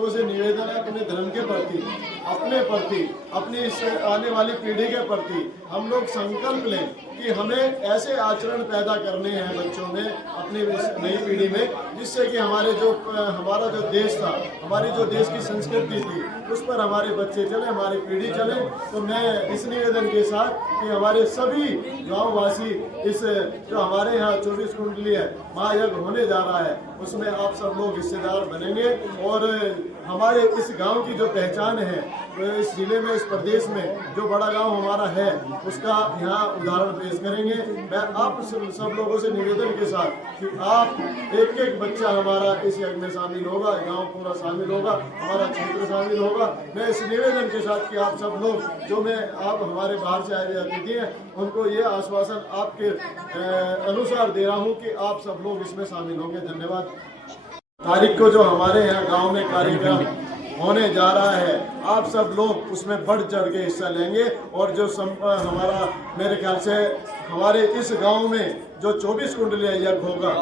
लोगों से निवेदन है, अपने धर्म के प्रति, अपने प्रति, अपनी इस आने वाली पीढ़ी के प्रति हम लोग संकल्प लें कि हमें ऐसे आचरण पैदा करने हैं बच्चों में, अपनी नई पीढ़ी में, जिससे कि हमारा जो देश था, हमारी जो देश की संस्कृति थी, उस पर हमारे बच्चे चले, हमारी पीढ़ी चले। तो मैं इस निवेदन के साथ कि हमारे सभी गाँववासी इस जो हमारे यहाँ 24 कुंडली है महायज्ञ होने जा रहा है, उसमें आप सब लोग हिस्सेदार बनेंगे और हमारे इस गांव की जो पहचान है, तो इस जिले में, इस प्रदेश में जो बड़ा गांव हमारा है, उसका यहाँ उदाहरण पेश करेंगे। मैं आप सब लोगों से निवेदन के साथ कि आप एक एक बच्चा हमारा इस यज्ञ में शामिल होगा, गांव पूरा शामिल होगा, हमारा क्षेत्र शामिल होगा। मैं इस निवेदन के साथ कि आप सब लोग आप हमारे बाहर से आए हुए अतिथि हैं, उनको ये आश्वासन आपके अनुसार दे रहा हूँ कि आप सब लोग इसमें शामिल होंगे। धन्यवाद। तारीख को जो हमारे यहाँ गांव में कार्यक्रम होने जा रहा है, आप सब लोग उसमें बढ़ चढ़ के हिस्सा लेंगे और जो हमारा, मेरे ख्याल से हमारे इस गांव में जो 24 कुंडली यज्ञ होगा,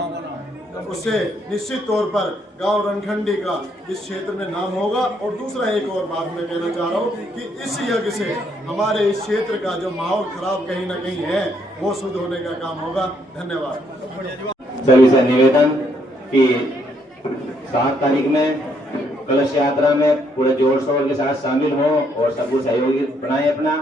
उससे निश्चित तौर पर गांव रणखंडी का इस क्षेत्र में नाम होगा। और दूसरा एक और बात मैं कहना चाह रहा हूँ कि इस यज्ञ से हमारे इस क्षेत्र का जो माहौल खराब कहीं ना कहीं है, वो शुद्ध होने का काम होगा। धन्यवाद। सभी से निवेदन कि 7 तारीख में कलश यात्रा में पूरे जोर शोर के साथ शामिल हो और सबको सहयोगी बनाए अपना।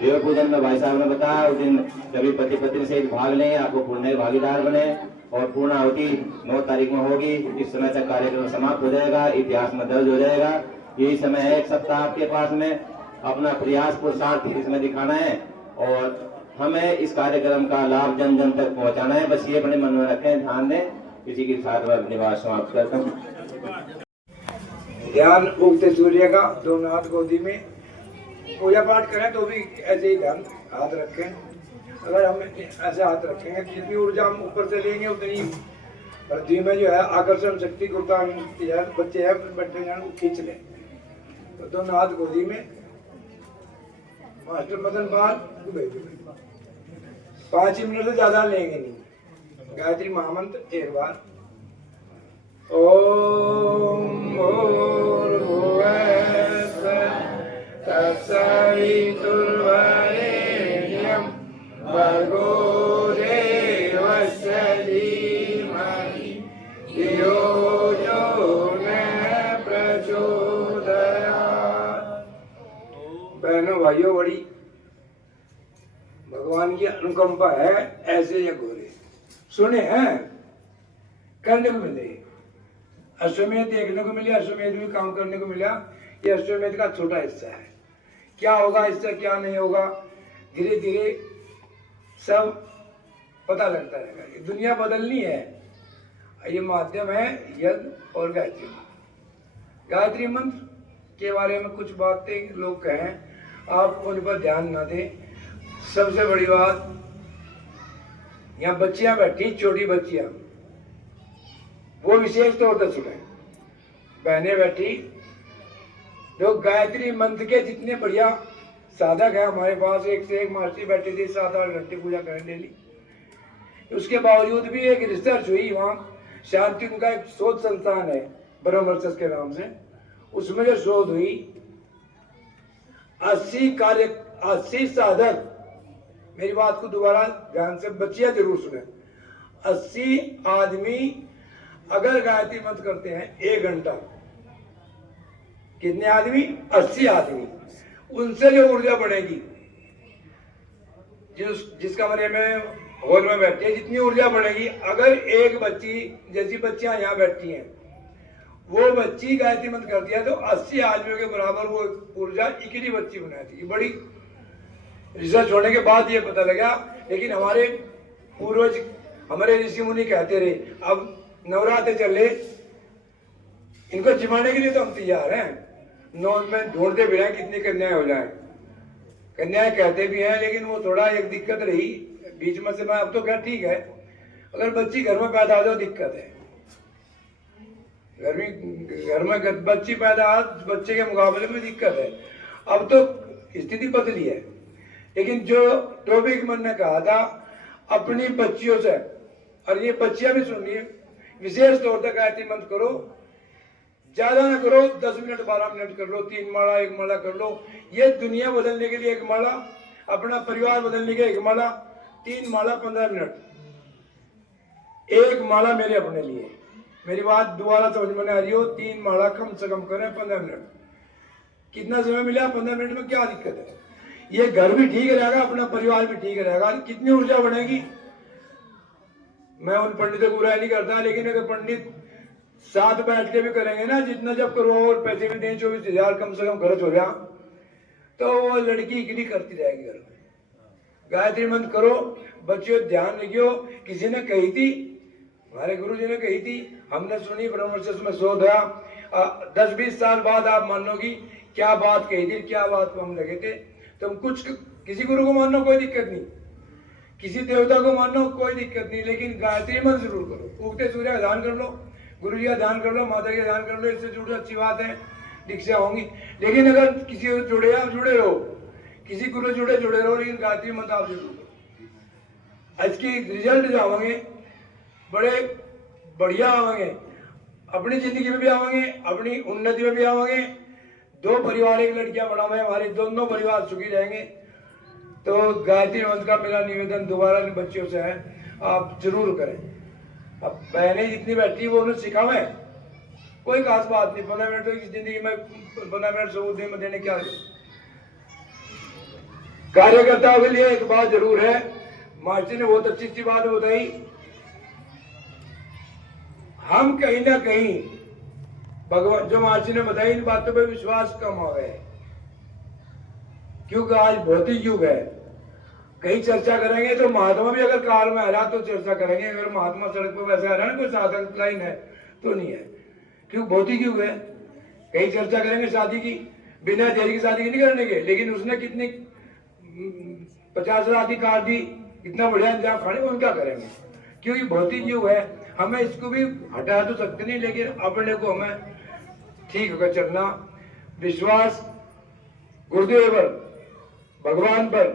देव पूजन में भाई साहब ने बताया उस दिन सभी पति पत्नी से भाग लें, आपको पूर्ण भागीदार बने और पूर्ण आहुति 9 तारीख में होगी। इस समय तक कार्यक्रम समाप्त हो जाएगा, इतिहास में दर्ज हो जाएगा। यही समय है, 1 सप्ताह आपके पास में अपना प्रयास पुरुषार्थ इसमें दिखाना है और हमें इस कार्यक्रम का लाभ जन जन तक पहुंचाना है। बस ये अपने मन में रखें, ध्यान दें। इसी के साथ मैं अपनी बात समाप्त करता हूँ। ध्यान उगते सूर्य का, दोनों हाथ गोदी में। पूजा पाठ करें तो भी ऐसे ही ध्यान हाथ रखें। अगर हम ऐसे हाथ रखेंगे, जितनी ऊर्जा हम ऊपर से लेंगे उतनी पृथ्वी में जो है आकर्षण शक्ति बच्चे हैं बैठे जान खींच लें। तो दोनों हाथ गोदी में। मास्टर मदन पाल 5 मिनट से ज्यादा लेंगे नहीं। गायत्री महामंत्र एक बार। ओम तत्सवितुर्वरेण्यं भर्गो देवस्य धीमहि धियो यो न प्रचोदयात्। बहनों भाइयों, बड़ी भगवान की अनुकंपा है, ऐसे ये गोरे सुने हैं, करने को मिले। अश्वमेध देखने को मिले, अश्वमेध भी काम करने को मिला। ये अश्वमेध का छोटा हिस्सा है। क्या होगा इससे, क्या नहीं होगा, धीरे धीरे सब पता लगता रहेगा। ये दुनिया बदलनी है, ये माध्यम है यज्ञ और गायत्री मंत्र। गायत्री मंत्र के बारे में कुछ बातें लोग कहें, आप उन पर ध्यान ना दें। सबसे बड़ी बात, यहाँ बच्चियां बैठी, छोटी बच्चियां, वो विशेष तौर पर सुने। बहनें बैठी, जो गायत्री मंत्र के जितने बढ़िया साधक है हमारे पास, एक से एक मास्टरी बैठी थी, 7-8 घंटे पूजा करें डेली। उसके बावजूद भी एक रिसर्च हुई वहाँ, शांति उनका एक शोध संस्थान है ब्रह्मवर्चस के नाम से, उसमें जो शोध हुई 80 साधक, मेरी बात को दोबारा ध्यान से बच्चियां जरूर सुने, 80 आदमी अगर गायत्री मंत्र करते हैं 1 घंटा, कितने आदमी? 80 आदमी। उनसे जो ऊर्जा बढ़ेगी, जिस कमरे में हॉल में बैठे हैं, जितनी ऊर्जा बढ़ेगी, अगर एक बच्ची, जैसी बच्चियां यहाँ बैठी हैं, वो बच्ची गायत्री मंत्र करती है तो 80 आदमियों के बराबर वो ऊर्जा इकली बच्ची बनाती है। बड़ी रिसर्च होने के बाद ये पता लगा। लेकिन हमारे पूर्वज, हमारे ऋषि मुनि कहते रहे, अब नवरात्र चले, इनको जिमाने के लिए तो हम तैयार हैं। 9 में ढूंढते भी हैं कितनी कन्याएं हो जाएं। कन्याएं कहते भी हैं, लेकिन वो थोड़ा एक दिक्कत रही बीच में से। मैं अब तो क्या ठीक है, अगर बच्ची घर में पैदा हो जाए दिक्कत है। घर में बच्ची पैदा हो, बच्चे के मुकाबले में दिक्कत है। अब तो स्थिति बदली है। लेकिन जो टॉपिक मैंने कहा था, अपनी बच्चियों से, और ये बच्चियां भी सुनिए, विशेष तौर पर गायत्री मंत्र करो। ज्यादा ना करो, 10 मिनट 12 मिनट कर लो, 3 माला 1 माला कर लो। ये दुनिया बदलने के लिए 1 माला, अपना परिवार बदलने के 1 माला, 3 माला 15 मिनट, 1 माला मेरे अपने लिए। मेरी बात दोबारा समझ में आ रही हो, 3 माला कम से कम करें 15 मिनट। कितना समय मिला 15 मिनट में, क्या दिक्कत है? ये घर भी ठीक रहेगा, अपना परिवार भी ठीक रहेगा। कितनी ऊर्जा बढ़ेगी। मैं उन पंडितों को बुराई नहीं करता, लेकिन अगर पंडित साथ बैठ के भी करेंगे ना, जितना जब करो और पैसे भी दें, 24,000 कम से कम खर्च हो गया, तो वो लड़की इकली करती रहेगी घर में। गायत्री मंत्र करो, बच्चों ध्यान रखियो। किसी ने कही थी, हमारे गुरु जी ने कही थी, हमने सुनी, ब्रह्मचर्य में शोध है। 10-20 साल बाद आप मान लो कि क्या बात कही थी, क्या बात हम लगे थे। तुम कुछ किसी गुरु को मानो कोई दिक्कत नहीं, किसी देवता को मानो कोई दिक्कत नहीं, लेकिन गायत्री मंत्र जरूर करो। उगते सूर्य का ध्यान कर लो, गुरु जी का ध्यान कर लो, माता का ध्यान कर लो, इससे जुड़ो, अच्छी बात है, दीक्षा होंगी। लेकिन अगर किसी को जुड़े आप जुड़े रहो, किसी गुरु जुड़े रहो, लेकिन गायत्री मंत्र आप जरूर करो। इसकी रिजल्ट जो आवेंगे बड़े बढ़िया आवेंगे, अपनी जिंदगी में भी आवेंगे, अपनी उन्नति में भी आवेंगे। 2 पारिवारिक लड़कियां बढ़ावे, हमारे दोनों परिवार सुखी रहेंगे। तो गायत्री मंत्र का मेरा निवेदन दोबारा बच्चों से है, आप जरूर करें। अब बहनें जितनी बैठी वो उन्हें सिखावे, कोई खास बात नहीं। 15 मिनट तो जिंदगी में 15 मिनट सबूत में देने क्या कार्यकर्ताओं के लिए एक बात जरूर है, मास्टर ने बहुत अच्छी बात बताई। हम कहीं ना कहीं भगवान, जो मास्टर ने बताई, इन बातों पर विश्वास कम हो गए, क्योंकि आज भौतिक युग है। कहीं चर्चा करेंगे तो महात्मा भी अगर कार में आ रहा तो चर्चा करेंगे, अगर महात्मा सड़क पर वैसे आ रहा है, कोई साधक लाइन है तो नहीं है, क्योंकि भौतिक युग है। कहीं चर्चा करेंगे शादी की, बिना देरी की शादी की नहीं करने के, लेकिन उसने कितनी 50 लाख की कार दी, इतना बढ़िया इंतजाम खाने को, उनका करेंगे, क्योंकि भौतिक युग है। हमें इसको भी हटा तो सकते नहीं, लेकिन अपने को हमें ठीक होकर चलना, विश्वास गुरुदेव पर, भगवान पर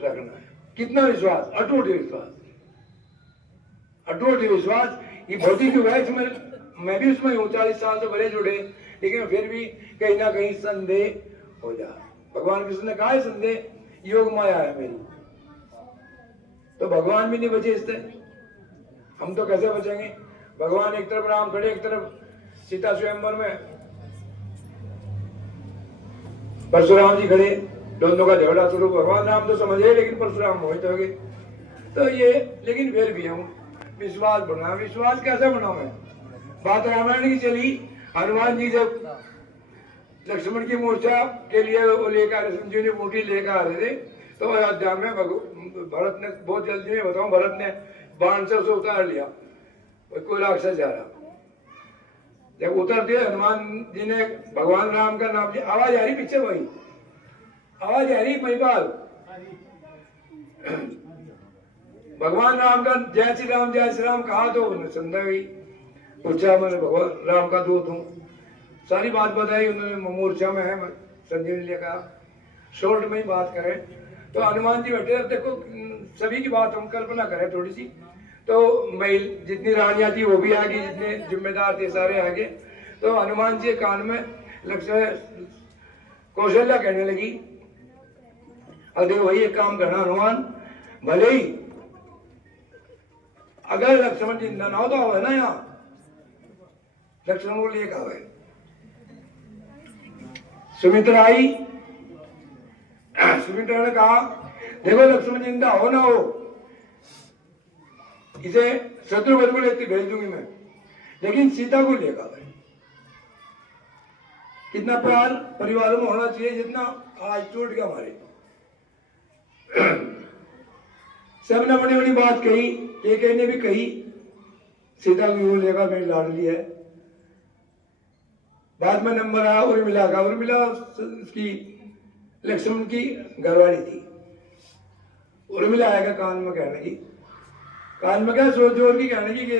रखना है। कितना विश्वास? अटूट विश्वास, अटूट विश्वास। ये भौतिक युग है, इसमें मैं भी उसमें हूँ, 40 साल से बड़े जुड़े, लेकिन फिर भी कहीं ना कहीं संदेह हो जा। भगवान कृष्ण ने कहा है संदेह योग माया है मेरी, तो भगवान भी नहीं बचे इससे, हम तो कैसे बचेंगे? भगवान एक तरफ राम खड़े, एक तरफ सीता स्वयंवर में परशुराम जी खड़े, दोनों का झगड़ा शुरू। भगवान राम तो समझे, लेकिन परशुराम मोहित हो गए। तो ये, लेकिन फिर भी हम विश्वास बना, विश्वास कैसे बनाओ? मैं बात रामायण की चली, हनुमान जी जब लक्ष्मण की मूर्छा के लिए वो लेकर संजीवनी बूटी लेकर आ रहे थे, तो अयोध्या में भरत ने, बहुत जल्दी में बताऊं, भरत ने बाण से उसे उतार लिया, कोई राक्षस जा रहा। जब उतरते हनुमान जी ने भगवान राम का नाम लिया, आवाज आ रही पीछे, वही आवाज आ रही महिपाल, भगवान राम का जय श्री राम कहा तो संदेह हुई, पूछा मैंने भगवान राम का दूत हूँ, सारी बात बताई उन्होंने, मूर्छा में है, संजीवनी लेकर। शॉर्ट में ही बात करें तो हनुमान जी बैठे, देखो सभी की बात हम कल्पना करें थोड़ी सी, तो महिल जितनी रानियां थी वो भी आ गई, जितने जिम्मेदार थे सारे आ गए। तो हनुमान जी के कान में लक्ष्मण कौशल्या कहने लगी, अब देखो वही एक काम करना हनुमान, भले ही अगर लक्ष्मण जिंदा ना हो तो आवे ना, यहाँ लक्ष्मण को लेकर आवे। सुमित्रा आई, सुमित्रा ने कहा देखो लक्ष्मण जिंदा हो ना हो, इसे शत्रुघ्न को लेती भेज दूंगी मैं, लेकिन सीता को लेकर आवे। कितना प्यार परिवारों में होना चाहिए जितना आज टूट गया हमारे। सबने बड़ी बड़ी बात कही, एक ने भी कही सीता को लेकर मेरी लाडली है। बाद में नंबर आया उर्मिला का, उर्मिला उसकी लक्ष्मण की घरवाली थी। उर्मिला आएगा कान में कहने की, कान में क्या जोर जोर की कहने की कि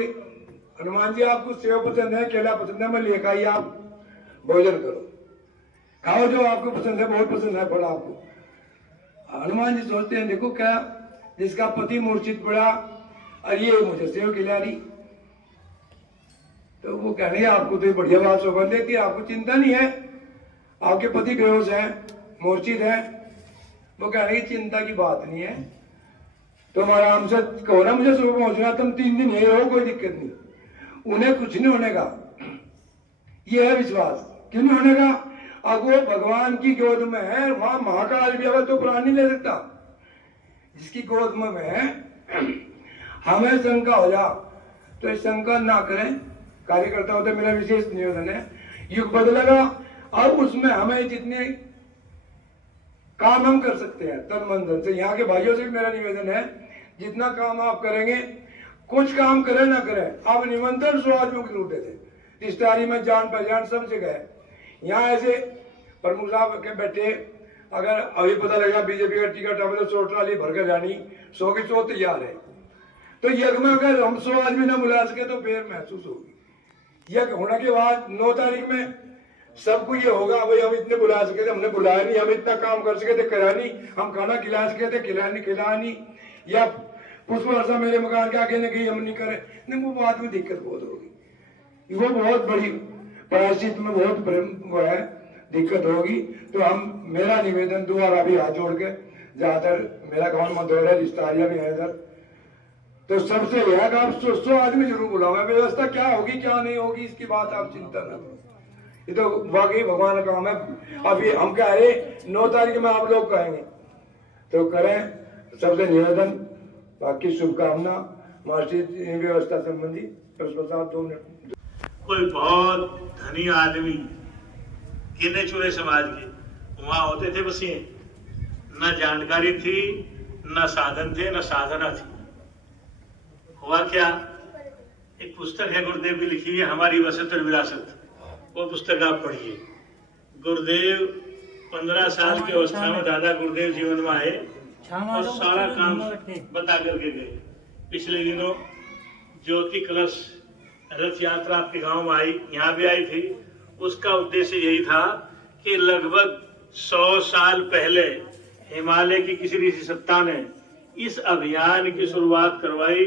हनुमान जी आपको सेव पसंद है, केला पसंद है, मैं लेकर आई, आप भोजन करो, खाओ जो आपको पसंद है, बहुत पसंद है फल आपको। हनुमान जी सोचते हैं देखो क्या, जिसका पति मूर्छित पड़ा और ये मुझे सेव खिला रही। तो वो कह रहे हैं आपको तो ये बढ़िया बात सौगंध देती है, आपको चिंता नहीं है, आपके पति बेहोश हैं, मूर्छित हैं। वो कह रहे हैं चिंता की बात नहीं है, तुम आराम से कहो ना मुझे सुबह पहुंचना, तुम 3 दिन यही रहो, कोई दिक्कत नहीं, उन्हें कुछ नहीं होने का। ये है विश्वास। क्यों नहीं होने का? अब वो भगवान की गोद में है, वहां महाकाल भी अगर तो प्राण नहीं ले सकता, जिसकी गोद में है। हमें शंका हो जा तो इस शंका ना करें, कार्यकर्ता होते मेरा विशेष निवेदन है। युग बदलेगा, अब उसमें हमें जितने काम हम कर सकते हैं तन मन धन से, यहाँ के भाइयों से भी मेरा निवेदन है, जितना काम आप करेंगे, कुछ काम करें ना करें, अब निमंत्रण 100 आदमियों के लूटे थे रिश्तेदारी में, जान पहचान सब जगह। यहाँ ऐसे प्रमुख साहब के बैठे, अगर अभी पता लगा बीजेपी का टिकट हमें तो 100 ट्राली भर कर जानी, 100 की 100 तैयार है, तो यज्ञ में अगर हम 100 आदमी ना बुला सके तो फिर महसूस होगी। यज्ञ होने के बाद 9 तारीख में सबको ये होगा भाई हम इतने बुला सके थे, हमने बुलाया नहीं, हम इतना काम कर सके थे, करा नहीं, हम खाना खिला सके थे, खिला नहीं, या पुष्प वर्षा मेरे मकान के आगे ने गई हम नहीं करे, नहीं, वो बात में दिक्कत बहुत होगी। वो बहुत बड़ी प्रायश्चित में बहुत वो है, दिक्कत होगी। तो हम, मेरा निवेदन दोबारा भी हाथ जोड़ के, ज्यादातर मेरा गाँव मंदोर है, रिश्तेदारियां भी है इधर, तो सबसे यह कि आप 100 आदमी जरूर बुलाओ। व्यवस्था क्या होगी क्या नहीं होगी इसकी बात आप चिंता न करो, ये तो वाकई भगवान का काम है। अभी हम कह रहे 9 तारीख में आप लोग कहेंगे तो करें, सबसे निवेदन, बाकी शुभकामना। मास्टर व्यवस्था संबंधी प्रिंसिपल साहब 2 मिनट। कोई बहुत धनी आदमी गिने चुने समाज के वहां होते थे बसिए, न जानकारी थी, न साधन थे, न साधना थी। हुआ क्या, एक पुस्तक है गुरुदेव की लिखी है, हमारी वसंतर विरासत, वो पुस्तक आप पढ़िए। गुरुदेव 15 साल की अवस्था में दादा गुरुदेव जीवन में आए और सारा काम बता करके गए। पिछले दिनों ज्योति कलश रथ यात्रा आपके गांव में आई, यहाँ भी आई थी। उसका उद्देश्य यही था कि लगभग 100 साल पहले हिमालय की किसी ऋषि सत्ता ने इस अभियान की शुरुआत करवाई,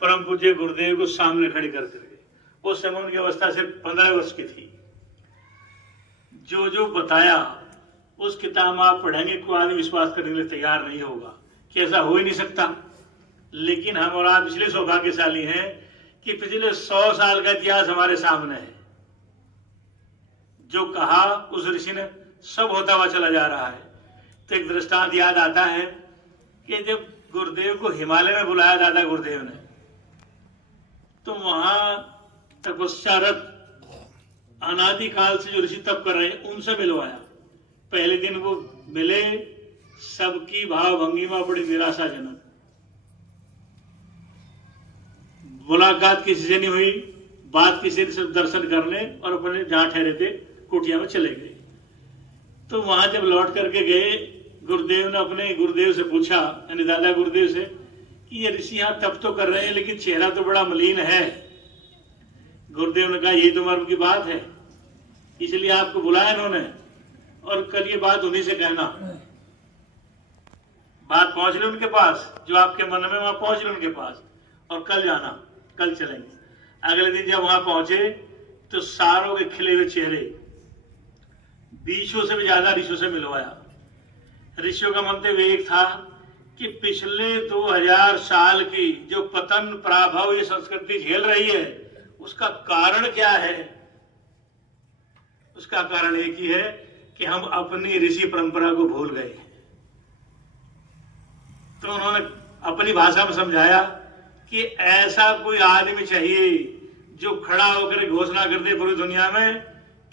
परम पूज्य गुरुदेव को सामने खड़ी कर करके। उस समय उनकी अवस्था सिर्फ 15 वर्ष की थी। जो जो बताया उस किताब में आप पढ़ेंगे, कोई आदमी विश्वास करने के लिए तैयार नहीं होगा कि ऐसा हो ही नहीं सकता। लेकिन हम और आप इसलिए सौभाग्यशाली हैं कि पिछले 100 साल का इतिहास हमारे सामने है। जो कहा उस ऋषि ने सब होता हुआ चला जा रहा है। तो एक दृष्टांत याद आता है कि जब गुरुदेव को हिमालय में बुलाया दादा गुरुदेव ने, तो वहां तपस्यारत अनादिकाल से जो ऋषि तप कर रहे हैं उनसे मिलवाया। पहले दिन वो मिले, सबकी भाव भंगिमा बड़ी निराशाजनक, मुलाकात किसी से नहीं हुई, बात किसी से, दर्शन करने और अपने जहां ठहरे थे कुटिया में चले गए। तो वहां जब लौट करके गए, गुरुदेव ने अपने गुरुदेव से पूछा, यानी दादा गुरुदेव से, कि ये ऋषि यहाँ तप तो कर रहे हैं लेकिन चेहरा तो बड़ा मलिन है। गुरुदेव ने कहा यही तो मर्म की बात है, इसलिए आपको बुलाया इन्होंने, और कल ये बात उन्हीं से कहना। बात पहुंच ले उनके पास, जो आपके मन में वहां पहुंच ले उनके पास, और कल जाना, कल चलेंगे। अगले दिन जब वहां पहुंचे तो सारों के खिले हुए चेहरे, 20 से भी ज्यादा ऋषियों से मिलवाया। ऋषियों का मंतव्य एक था कि पिछले 2000 साल की जो पतन प्रभाव ये संस्कृति झेल रही है, उसका कारण क्या है? उसका कारण एक ही है कि हम अपनी ऋषि परंपरा को भूल गए। तो उन्होंने अपनी भाषा में समझाया कि ऐसा कोई आदमी चाहिए जो खड़ा होकर घोषणा कर दे पूरी दुनिया में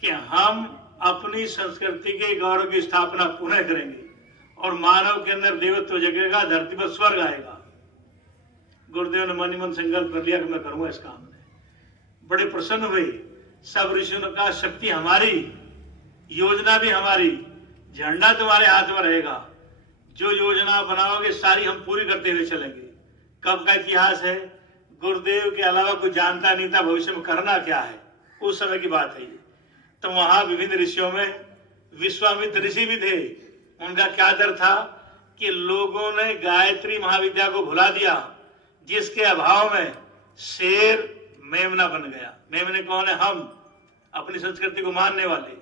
कि हम अपनी संस्कृति के गौरव की स्थापना पुनः करेंगे और मानव के अंदर देवत्व जगेगा, धरती पर स्वर्ग आएगा। गुरुदेव ने मन ही मन संकल्प कर लिया कि मैं करूंगा इस काम में। बड़े प्रसन्न हुए। सब ऋषियों ने कहा शक्ति हमारी, योजना भी हमारी, झंडा तुम्हारे हाथ में रहेगा, जो योजना बनाओगे सारी हम पूरी करते हुए चलेंगे। कब का इतिहास है, गुरुदेव के अलावा कोई जानता नहीं था भविष्य में करना क्या है, उस समय की बात है ये। तो वहां विभिन्न ऋषियों में विश्वामित्र ऋषि भी थे। उनका क्या डर था कि लोगों ने गायत्री महाविद्या को भुला दिया, जिसके अभाव में शेर, मेमना बन गया। मेमने कौन है? हम, अपनी संस्कृति को मानने वाले।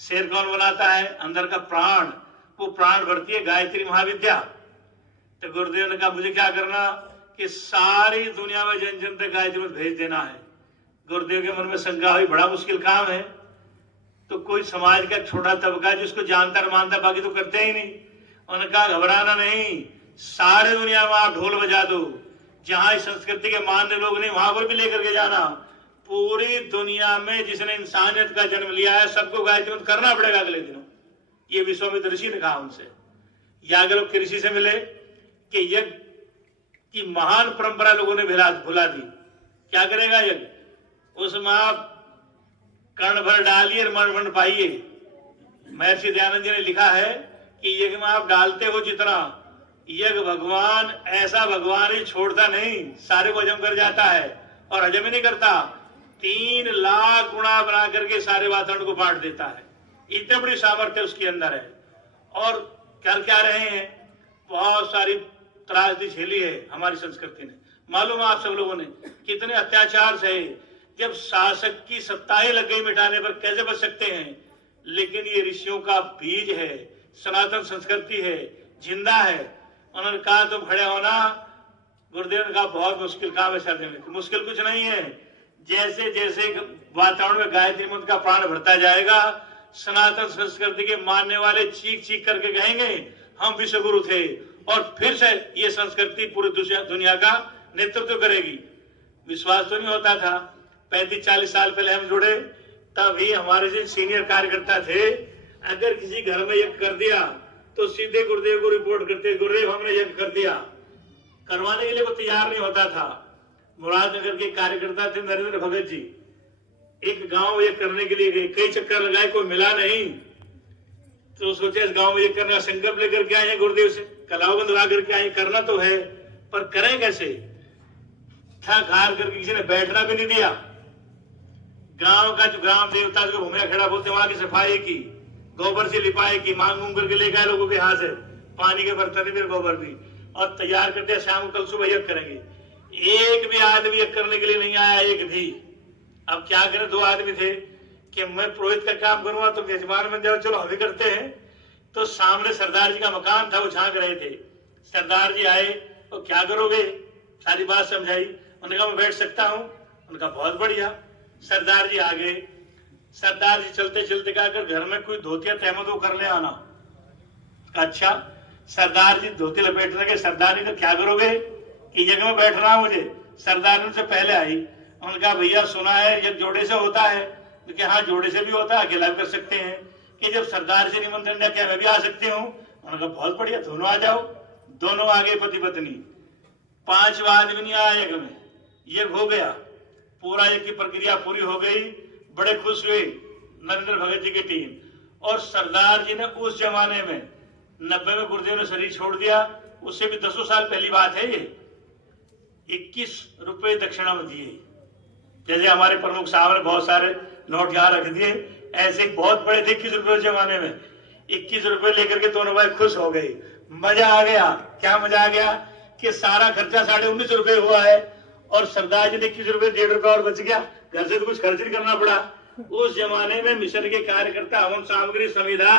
शेर कौन बनाता है? अंदर का प्राण, वो प्राण भरती है गायत्री महाविद्या। तो गुरुदेव ने कहा मुझे क्या करना कि सारी दुनिया में जन जन तक गायत्री मंत्र भेज देना है। गुरुदेव के मन में शंका हुई, बड़ा मुश्किल काम है। तो कोई समाज का छोटा तबका जिसको जानता और मानता, बाकी तो करते ही नहीं। उन्होंने कहा घबराना नहीं, सारे दुनिया में आप ढोल बजा दो, जहां इस संस्कृति के मानने लोग नहीं वहां पर भी लेकर के जाना। पूरी दुनिया में जिसने इंसानियत का जन्म लिया है सबको गायत्री मंत्र करना पड़ेगा अगले दिनों। ये विश्वामित्र ऋषि ने कहा उनसे। याग लोग ऋषि से मिले कि यज्ञ की महान परंपरा लोगों ने भुला दी। क्या करेगा यज्ञ? उसमें आप कर्ण भर डालिए और मन पाइए। महर्षि दयानंद जी ने लिखा है कि यज्ञ में आप डालते हो जितना, यज्ञ भगवान ऐसा भगवान ही छोड़ता नहीं, सारे को हजम कर जाता है। और हजम ही नहीं करता, 3 लाख गुणा बना करके सारे वातावरण को बांट देता है। इतनी बड़ी सामर्थ्य उसके अंदर है। और कर क्या रहे हैं? बहुत सारी त्रासदी झेली है हमारी संस्कृति ने। मालूम है आप सब लोगों ने कितने अत्याचार सहे। जब शासक की सत्ताएं लग गई मिटाने पर, कैसे बच सकते हैं? लेकिन ये ऋषियों का बीज है, सनातन संस्कृति है, जिंदा है। उन्होंने कहा तुम खड़े होना। गुरुदेव ने कहा बहुत मुश्किल काम है सर देने। मुश्किल कुछ नहीं है, जैसे जैसे वातावरण में गायत्री मंत्र का प्राण भरता जाएगा, सनातन संस्कृति के मानने वाले चीख चीख करके कहेंगे हम विश्व गुरु थे, और फिर से ये संस्कृति पूरी दुनिया का नेतृत्व करेगी। विश्वास तो नहीं होता था। 35-40 साल पहले हम जुड़े, तभी हमारे जो सीनियर कार्यकर्ता थे, अगर किसी घर में यज्ञ कर दिया तो सीधे गुरुदेव को रिपोर्ट करते, गुरुदेव हमने यज्ञ कर दिया। करवाने के लिए वो तैयार नहीं होता था। मुरादनगर के कार्यकर्ता थे नरेंद्र भगत जी, एक गांव में यज्ञ करने के लिए गए, कई चक्कर लगाए, कोई मिला नहीं। तो सोचे इस गांव में यज्ञ करने का संकल्प लेकर के आए गुरुदेव से, कलावबंद ला करके आए, करना तो है पर करें कैसे? थक हार करके किसी ने बैठना भी नहीं दिया। गांव का जो ग्राम देवता जो घूमया खड़ा बोलते, वहां की सफाई की, गोबर से लिपाई की, मांग घूम करके ले गए लोगों के हाथ से, पानी के बर्तन भी, गोबर भी, और तैयार करते शाम को कल सुबह यज्ञ करेंगे। एक भी आदमी यज्ञ करने के लिए नहीं आया, एक भी। अब क्या करें? 2 आदमी थे कि मैं पुरोहित का काम करूंगा तो यजमान बन जाओ, चलो हम भी करते हैं। तो सामने सरदार जी का मकान था, वो झांक रहे थे। सरदार जी आए, तो क्या करोगे? सारी बात समझाई। उन्होंने कहा मैं बैठ सकता हूँ। उन्होंने कहा बहुत बढ़िया। सरदार जी आ गए। सरदार जी चलते चलते कहा अगर घर में कोई धोतिया तहमत हो कर ले आना। अच्छा। सरदार जी धोती लपेट लगे। सरदार जी ने क्या करोगे? कि जगह में बैठना है मुझे। सरदार ने उनसे पहले आई। उन्होंने कहा भैया सुना है ये जोड़े से होता है। कि हाँ जोड़े से भी होता है, अकेला भी कर सकते हैं। कि जब सरदार से निमंत्रण दिया क्या मैं भी आ सकती हूँ? उन्होंने कहा बहुत बढ़िया, दोनों आ जाओ। दोनों आगे पति पत्नी। 5 आदमी नहीं आया यज्ञ में, यज्ञ हो गया। पूरा यज्ञ की प्रक्रिया पूरी हो गई। बड़े खुश हुए नरेंद्र भगत जी की टीम। और सरदार जी ने उस जमाने में 90 में गुरुदेव ने शरीर छोड़ दिया, उससे भी 10 साल पहली बात है ये, 21 रुपए दक्षिणा में दिए। जैसे हमारे प्रमुख साहब ने बहुत सारे नोट यहाँ रख दिए, ऐसे बहुत बड़े थे 21 रुपए उस जमाने में। 21 रुपए लेकर के दोनों भाई खुश हो गए। मजा आ गया। क्या मजा आ गया? कि सारा खर्चा 19.5 रुपए हुआ है और सरदार जी ने 21 रुपए 1.5 रुपए और बच गया। घर से तो कुछ खर्च नहीं करना पड़ा। उस जमाने में मिशन के कार्यकर्ता हवन सामग्री, संविदा,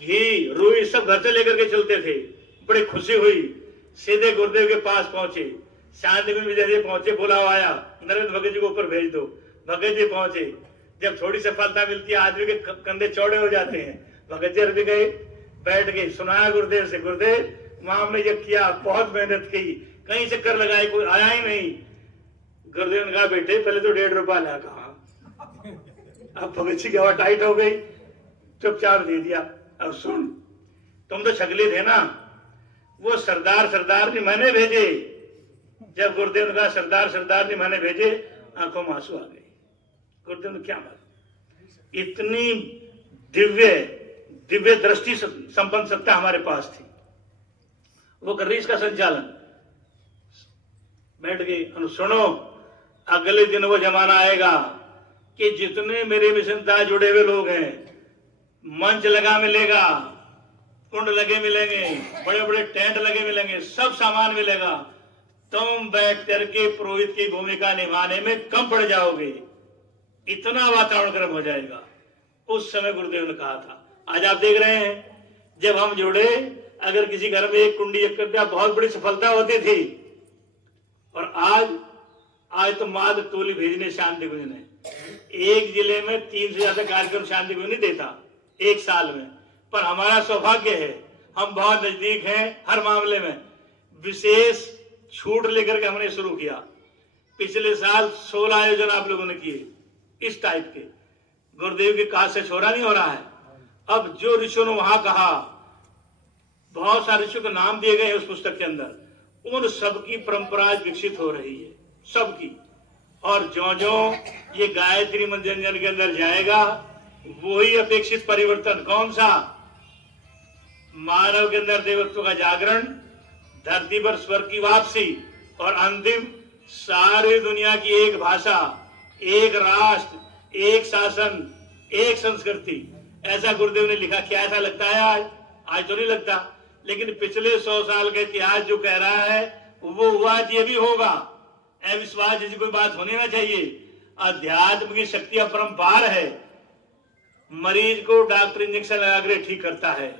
घी, रुई सब घर से लेकर के चलते थे। बड़ी खुशी हुई। सीधे गुरुदेव के पास पहुंचे। शांति में जैसे पहुंचे, बुलावा आया नरेंद्र भगत जी को ऊपर भेज दो। भगत जी पहुंचे। जब थोड़ी सफलता मिलती है आदमी के कंधे चौड़े हो जाते हैं। भगत जी भी गए, बैठ गए, सुनाया गुरुदेव से, गुरुदेव वहां हमने ये किया, बहुत मेहनत की, कहीं चक्कर लगाए, कोई आया ही नहीं। गुरुदेव ने कहा बेटे पहले तो 1.5 रुपया ला। कहा अब भगत जी की हवा टाइट हो गई, चुपचाप दे दिया। अब सुन, तुम तो छगले थे ना, वो सरदार जी मैंने भेजे। जब गुरुदेव ने कहा सरदार जी मैंने भेजे, आंखों में आंसू आ गए। गुरुदेव ने क्या बात, इतनी दिव्य दृष्टि संपन्न सत्ता हमारे पास थी। वो कर रही इसका संचालन। बैठ गए। सुनो, अगले दिन वो जमाना आएगा कि जितने मेरे मिशन से जुड़े हुए लोग हैं, मंच लगा मिलेगा, कुंड लगे मिलेंगे, बड़े बड़े टेंट लगे मिलेंगे, सब सामान मिलेगा। तुम बैठ करके पुरोहित की भूमिका निभाने में कम पड़ जाओगे, इतना वातावरण गर्म हो जाएगा। उस समय गुरुदेव ने कहा था। आज आप देख रहे हैं, जब हम जुड़े, अगर किसी घर में एक कुंडी इकट्ठा बहुत बड़ी सफलता होती थी, और आज तो मात्र टोली भेजने शांति कुंज ने, एक जिले में 3 से ज्यादा कार्यक्रम शांति कुंज नहीं देता एक साल में। पर हमारा सौभाग्य है, हम बहुत नजदीक हैं हर मामले में। विशेष छूट लेकर के हमने शुरू किया। पिछले साल 16 आयोजन आप लोगों ने किए इस टाइप के। गुरुदेव की कहा से छोड़ा नहीं हो रहा है। अब जो ऋषियों ने वहां कहा, बहुत सारे ऋषियों के नाम दिए गए हैं उस पुस्तक के अंदर, उन सबकी परंपरा विकसित हो रही है, सबकी। और जो ये गायत्री मंत्र जन के अंदर जाएगा, वही अपेक्षित परिवर्तन। कौन सा? मानव के अंदर देवत्व का जागरण, धरती पर स्वर्ग की वापसी, और अंतिम सारी दुनिया की एक भाषा, एक राष्ट्र, एक शासन, एक संस्कृति। ऐसा गुरुदेव ने लिखा। क्या ऐसा लगता है आज? आज तो नहीं लगता, लेकिन पिछले 100 साल का इतिहास जो कह रहा है वो हुआ, ये भी होगा। अविश्वास जैसी कोई बात होनी ना चाहिए। अध्यात्म की शक्ति अपरंपार है। मरीज को डॉक्टर इंजेक्शन लगाकर ठीक करता है,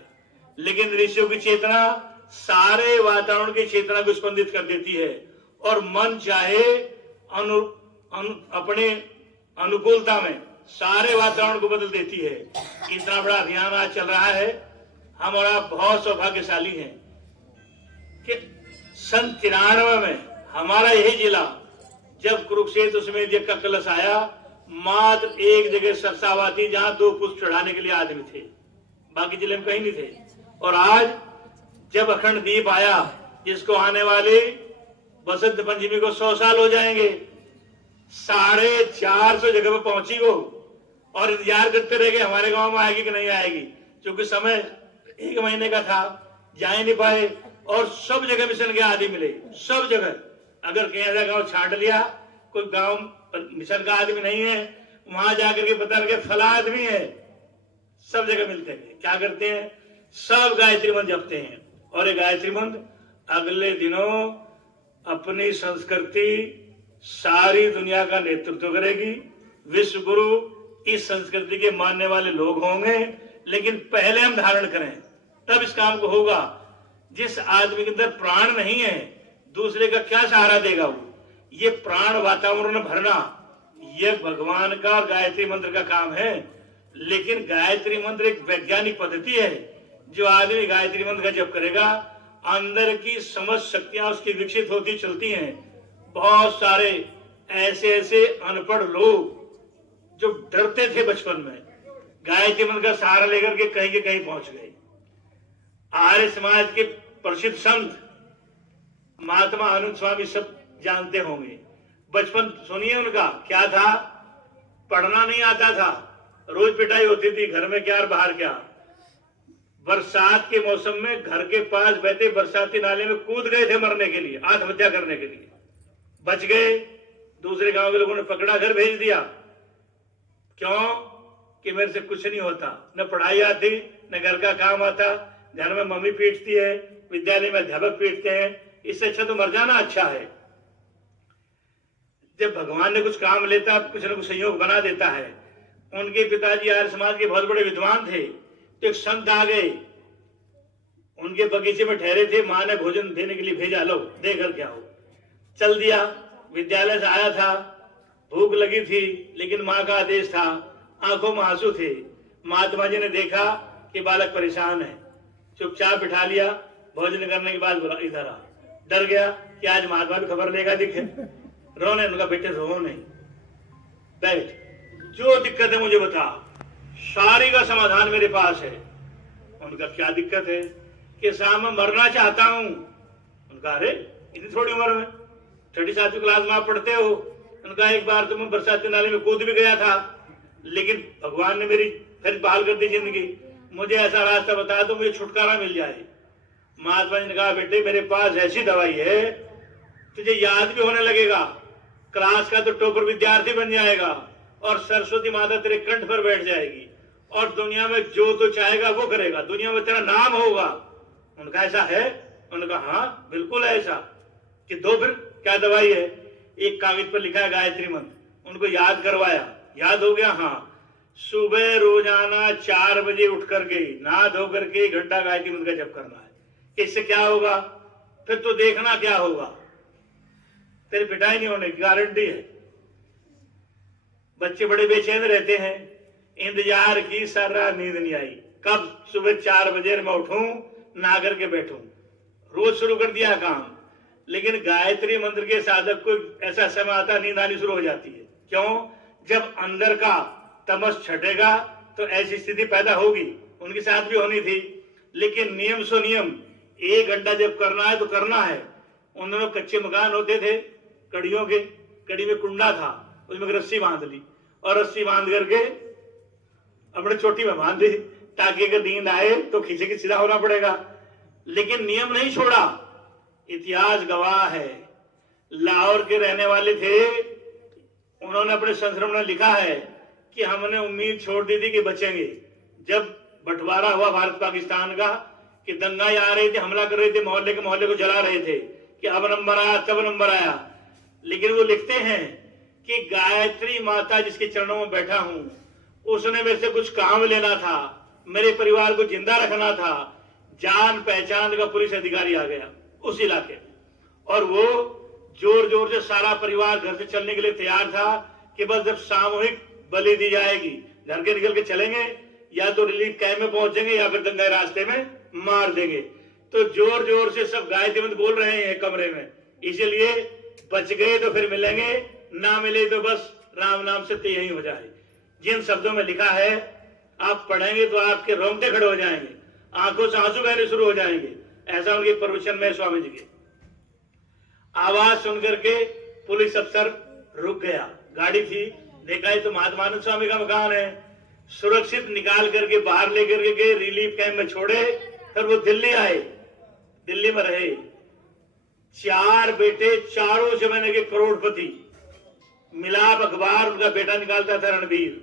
लेकिन ऋषियों की चेतना सारे वातावरण की चेतना को स्पंदित कर देती है, और मन चाहे अपने अनुकूलता में सारे वातावरण को बदल देती है। इतना बड़ा अभियान आज चल रहा है। हम और आप बहुत सौभाग्यशाली हैं कि सन 93 में हमारा यही जिला, जब कुरुक्षेत्र समेत यज्ञ का कलश आया, मात्र एक जगह सरसावा थी जहां 2 पुष्प चढ़ाने के लिए आदमी थे, बाकी जिले में कहीं नहीं थे। और आज जब अखंड दीप आया, जिसको आने वाले बसंत पंचमी को 100 साल हो जाएंगे, 450 जगह पर पहुंची वो, और इंतजार करते रह गए हमारे गांव में आएगी कि नहीं आएगी, क्योंकि समय 1 महीने का था, जा ही नहीं पाए। और सब जगह मिशन के आदमी मिले, सब जगह। अगर कहीं ऐसा गांव छांट लिया, कोई गांव मिशन का आदमी नहीं है, वहां जाकर के पता लगे फला आदमी है, सब जगह मिलते हैं। क्या करते हैं? सब गायत्री मंत्र जपते हैं। और ये गायत्री मंत्र अगले दिनों अपनी संस्कृति सारी दुनिया का नेतृत्व करेगी। विश्व गुरु इस संस्कृति के मानने वाले लोग होंगे, लेकिन पहले हम धारण करें, तब इस काम को होगा। जिस आदमी के अंदर प्राण नहीं है, दूसरे का क्या सहारा देगा वो? ये प्राण वातावरण में भरना, ये भगवान का और गायत्री मंत्र का काम है। लेकिन गायत्री मंत्र एक वैज्ञानिक पद्धति है। जो आदमी गायत्री मंत्र का जप करेगा, अंदर की समझ शक्तियां उसकी विकसित होती चलती हैं। बहुत सारे ऐसे अनपढ़ लोग जो डरते थे बचपन में, गायत्री मंत्र का सहारा लेकर के कहीं पहुंच गए। आर्य समाज के प्रसिद्ध संत महात्मा आनंद स्वामी सब जानते होंगे। बचपन सुनिए उनका क्या था। पढ़ना नहीं आता था, रोज पिटाई होती थी, घर में क्या और बाहर क्या। बरसात के मौसम में घर के पास बहते बरसाती नाले में कूद गए थे मरने के लिए, आत्महत्या करने के लिए। बच गए, दूसरे गांव के लोगों ने पकड़ा, घर भेज दिया। क्यों? कि मेरे से कुछ नहीं होता, न पढ़ाई आती, न घर का काम आता, घर में मम्मी पीटती है, विद्यालय में अध्यापक पीटते हैं, इससे अच्छा तो मर जाना अच्छा है। जब भगवान ने कुछ काम लेता, कुछ न कुछ संयोग बना देता है। उनके पिताजी आर्य समाज के बहुत बड़े विद्वान थे, तो एक संत आ गए, उनके बगीचे में ठहरे थे, माँ ने भोजन देने के लिए भेजा, लो देकर क्या हो। चल दिया, विद्यालय से आया था, भूख लगी थी, लेकिन माँ का आदेश था, आंखों में आंसू थे। महात्मा जी ने देखा कि बालक परेशान है, चुपचाप बिठा लिया। भोजन करने के बाद बोला इधर आ। डर गया कि आज महात्मा भी खबर लेगा, दिखे रोने। उनका बेटे रो नहीं, बैठ, जो दिक्कत है मुझे बता, सारी का समाधान मेरे पास है। उनका क्या दिक्कत है? कि साहब मैं मरना चाहता हूं। उनका अरे इतनी थोड़ी उम्र में, 37वीं क्लास में आप पढ़ते हो। उनका एक बार तो मैं बरसाती नाले में कूद भी गया था, लेकिन भगवान ने मेरी फिर बहाल कर दी जिंदगी। मुझे ऐसा रास्ता बता दो, मुझे छुटकारा मिल जाए। महात्मा जी ने कहा बेटे मेरे पास ऐसी दवाई है, तुझे याद भी होने लगेगा, क्लास का तो टॉपर विद्यार्थी बन जाएगा, और सरस्वती माता तेरे कंठ पर बैठ जाएगी, और दुनिया में जो तो चाहेगा वो करेगा, दुनिया में तेरा नाम होगा। उनका ऐसा है? उनका हाँ बिल्कुल ऐसा। कि दो फिर क्या दवाई है। एक कागज पर लिखा है गायत्री मंत्र, उनको याद करवाया, याद हो गया। हाँ, सुबह रोजाना 4 बजे उठ करके नहा धो करके 1 घंटा गायत्री मंत्र का जप करना है। इससे क्या होगा, फिर तो देखना क्या होगा, तेरी पिटाई नहीं होने की गारंटी है। बच्चे बड़े बेचैन रहते हैं, इंतजार की, सारी रात नींद नहीं आई, कब सुबह 4 बजे मैं उठूं, नहा करके बैठूं। रोज शुरू कर दिया काम, लेकिन गायत्री मंत्र के साधक को ऐसा समय आता नींद आनी शुरू हो जाती है। क्यों? जब अंदर का तमस छटेगा तो ऐसी स्थिति पैदा होगी। उनके साथ भी होनी थी, लेकिन नियम सो नियम, 1 घंटा जब करना है तो करना है। उन दोनों कच्चे मकान होते थे कड़ियों के, कड़ी में कुंडा था, उसमें रस्सी बांध ली और रस्सी बांध करके अपने चोटी में बांध दी, ताकि अगर नींद आए तो खींचे के सीधा होना पड़ेगा। लेकिन नियम नहीं छोड़ा। इतिहास गवाह है, लाहौर के रहने वाले थे, उन्होंने अपने संस्मरण में लिखा है कि हमने उम्मीद छोड़ दी थी कि बचेंगे। जब बंटवारा हुआ भारत पाकिस्तान का, कि दंगाई आ रहे थे, हमला कर रहे थे, मोहल्ले के मोहल्ले को जला रहे थे, कि अब नंबर आया तब नंबर आया। लेकिन वो लिखते हैं कि गायत्री माता जिसके चरणों में बैठा हूं, उसने मेरे से कुछ काम लेना था, मेरे परिवार को जिंदा रखना था। जान पहचान का पुलिस अधिकारी आ गया उस इलाके में, और वो जोर जोर से सारा परिवार घर से चलने के लिए तैयार था कि बस जब सामूहिक बलि दी जाएगी, घर के निकल के चलेंगे, या तो रिलीफ कैंप में पहुंचेंगे या फिर दंगाई रास्ते में मार देंगे। तो जोर जोर से सब गायत्री मंत्र बोल रहे हैं कमरे में, इसीलिए बच गए तो फिर मिलेंगे, ना मिले तो बस राम नाम से तो यही हो जाए। जिन शब्दों में लिखा है आप पढ़ेंगे तो आपके रोंगटे खड़े हो जाएंगे, आंखों से आंसू बहने शुरू हो जाएंगे। ऐसा उनके प्रवचन में स्वामी जी के आवाज सुनकर के पुलिस अफसर रुक गया, गाड़ी थी, देखा है तो महात्मानंद स्वामी का मकान है, सुरक्षित निकाल करके बाहर लेकर के गए, रिलीफ कैंप में छोड़े, फिर वो दिल्ली आए, दिल्ली में रहे। 4 बेटे, चारों जमाने के करोड़पति, मिलाप अखबार उनका बेटा निकालता था रणबीर,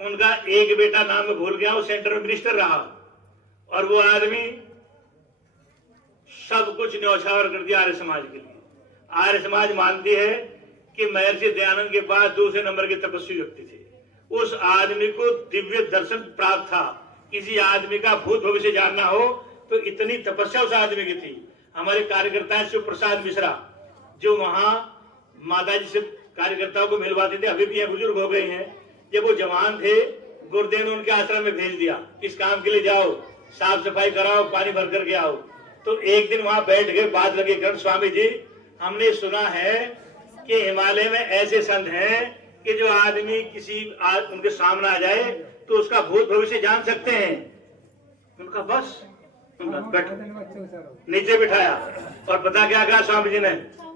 उनका एक बेटा नाम में भूल गया, वो सेंटर में मिनिस्टर रहा, और वो आदमी सब कुछ न्यौछावर कर दिया आर्य समाज के लिए। आर्य समाज मानती है कि महर्षि दयानंद के बाद दूसरे नंबर के तपस्वी व्यक्ति थे। उस आदमी को दिव्य दर्शन प्राप्त था। किसी आदमी का भूत भविष्य जानना हो तो इतनी तपस्या उस आदमी की थी। हमारे कार्यकर्ता है शिव प्रसाद मिश्रा, जो वहां माता जी से कार्यकर्ताओं को मिलवाते थे, अभी भी ये बुजुर्ग हो गए हैं। जब वो जवान थे, गुरुदेव ने उनके आश्रम में भेज दिया, किस काम के लिए जाओ, साफ सफाई कराओ, पानी भर करके आओ। तो एक दिन वहां बैठ गए, बात लगे कर, स्वामी जी हमने सुना है कि हिमालय में ऐसे संत हैं कि जो आदमी उनके सामने आ जाए तो उसका भूत भविष्य जान सकते हैं। उनका बस नीचे बिठाया और पता क्या कहा स्वामी जी ने